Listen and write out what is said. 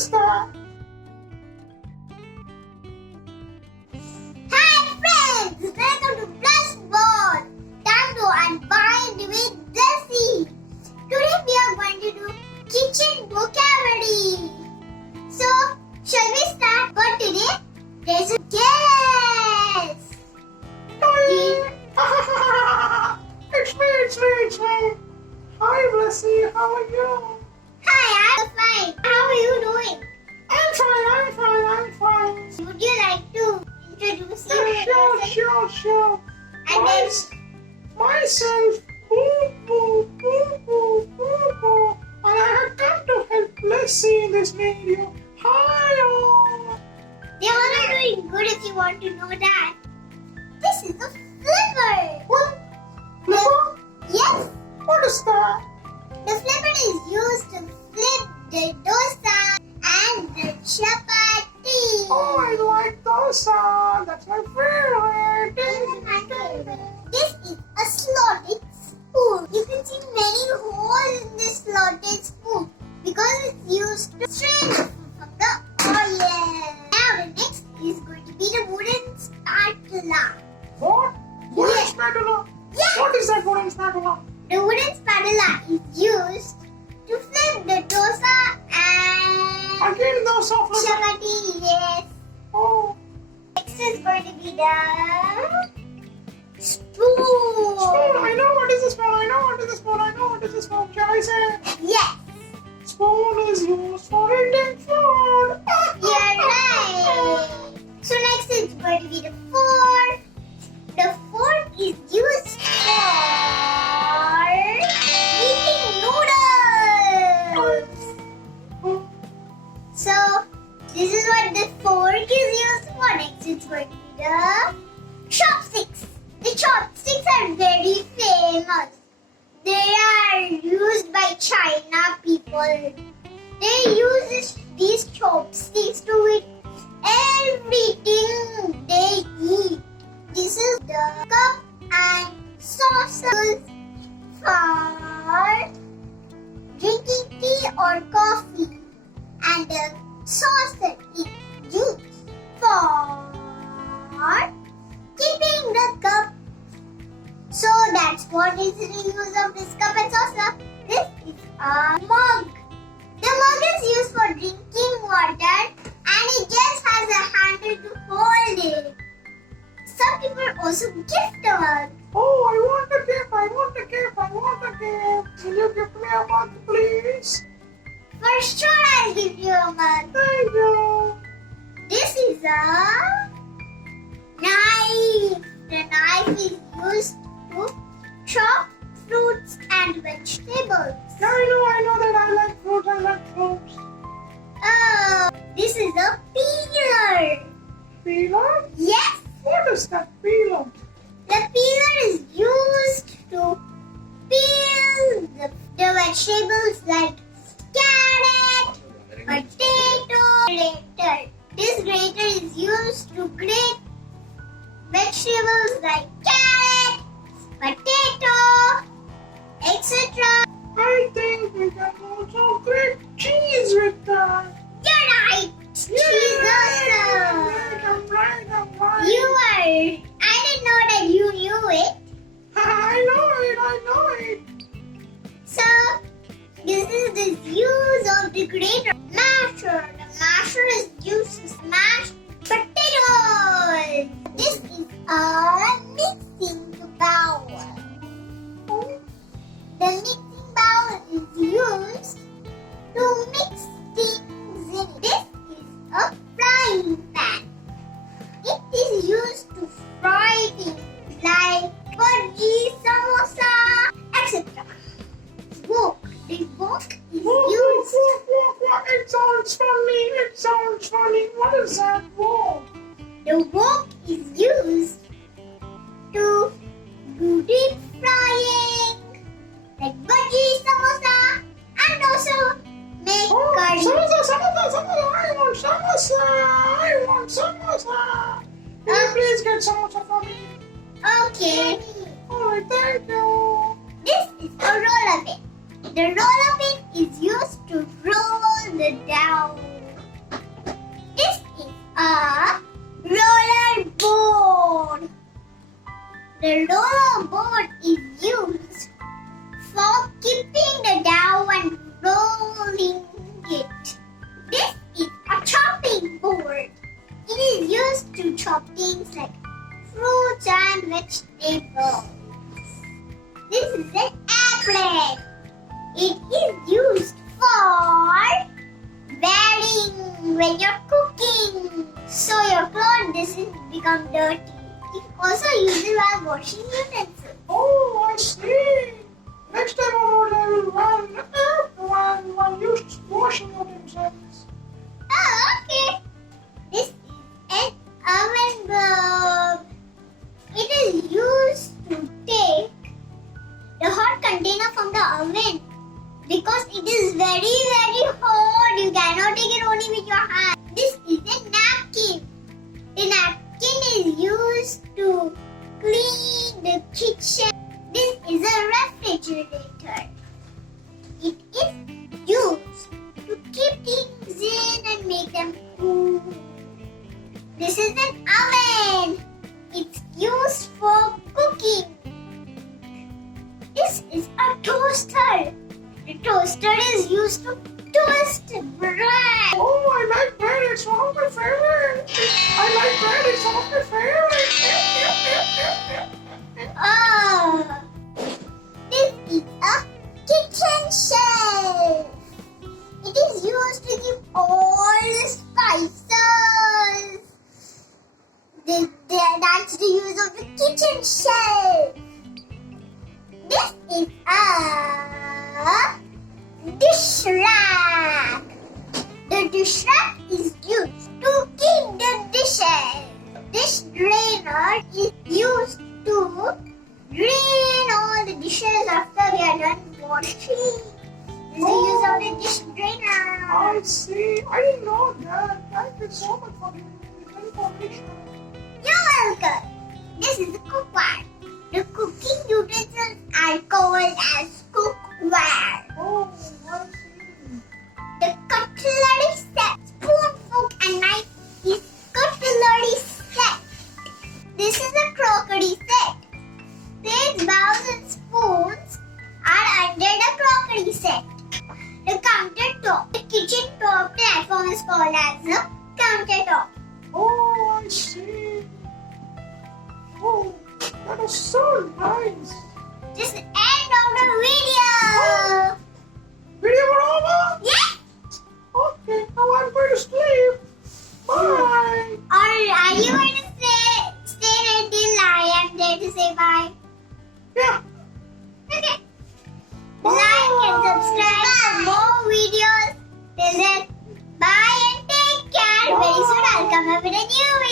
is that? Hi friends, welcome to Blessy. Time to unwind with Blessy. Today we are going to do kitchen vocabulary. So, shall we start? But today there's a guest. It's me. Hi, Blessy. How are you? Hi, I'm fine. How are you doing? I'm fine. Would you like to introduce yourself? Sure. And then Myself, boo. And I have come to help Blessy in this video. Hi, all. they all are doing good if you want to know that. This is a flipper. What? Flipper? Yes, What is that? the flipper is used to flip the dosa and the chapati. Oh, I like dosa. That's my favorite. This is a slotted spoon. You can see many holes in this slotted spoon because it's used to strain the food from the oil. Now the next is going to be the wooden spatula. What? Wooden Yes. spatula? Yes. What is that wooden spatula? The wooden spatula is used to flip the dosa and Again, dosa flipper. chapati. Yes. Oh. Next is going to be the spoon. Spoon. I know what is a spoon. I know what is a spoon. Shall I say? Yes, Spoon is used for eating food. you're right. So next is going to be the fork. The fork is used for eating noodles. So this is what the fork is used for. Next it's going to be the chopsticks. The chopsticks are very famous. They are used by China people. They use these chopsticks to eat everything they eat. This is the cup and saucers for drinking tea or coffee. And the saucer is used for keeping the cup. So that's what is the use of this cup and saucer. This is a mug. The mug is used for drinking water and it just has a handle to hold it. Some people also gift a mug. Oh, I want a gift. Will you give me a mug, please? For sure I'll give you a mug. Thank you. This is a knife. The knife is used to chop fruits and vegetables. I know that I like fruits. Oh, this is a peeler. Peeler? Yes, What is that peeler? the peeler is used to peel the vegetables like carrot, potato, grater. This grater is used to grate vegetables like carrot, potato, etc. I think we can also grate cheese with that. You're right. Cheese awesome. I'm right. You are. I didn't know that you knew it. I know it. So, this is the use of the grater. Masher. The masher is used to smash potatoes. This is a mixing bowl. The mixing bowl is used to mix things in it. This is a frying pan. It is used to fry things like bhaji, samosa, etc. Wok. The wok is used. It sounds funny. What is that wok? The wok is used to do deep frying like bhaji, samosa, and also make curry. Samosa. I want samosa. Can you please get samosa for me? Okay. Alright, thank you. This is a roller pin. The roller pin is used to roll the dough. board is used for keeping the dough and rolling it. This is a chopping board. It is used to chop things like fruits and vegetables. This is an apron. It is used for wearing when you're cooking, so your clothes doesn't become dirty. It also used while washing utensils. Oh, I see. Next time on I will run everyone when used washing utensils. Oh, okay. This is an oven globe. It is used to take the hot container from the oven because it is very, very hot. You cannot take it only with your hand. This is a napkin. The napkin is used to clean the kitchen. This is a refrigerator. It is used to keep things in and make them cool. This is an oven. It's used for cooking. This is a toaster. The toaster is used to toast bread. Oh, I like bread. It's one of my favorites. I like bread. It's one of my favorites. Oh, this is a kitchen shelf. It is used to keep all the spices. That's the use of the kitchen shelf. This is a dish rack. The dish rack is used to keep the dishes. This drainer is used to drain all the dishes after we are done washing. This is the use of the dish drainer. I see. I didn't know that. Thank you so much for giving me this information. You're welcome. This is the cookware. The cooking utensils are called as cookware. Oh, I see. The cutlery set, spoon, fork and knife is cutlery set. This is a crockery set. Plates, bowls and spoons are under the crockery set. The countertop, the kitchen top platform is called as the countertop. Oh, I see. Oh, that is so nice. This is the end of the video. Video over? Yes. Okay, now I'm going to sleep. Bye. Or are you going to stay until I am there to say bye? Yeah. Okay. Bye. Like and subscribe for more videos. Till then, bye and take care. Very soon I'll come up with a new video.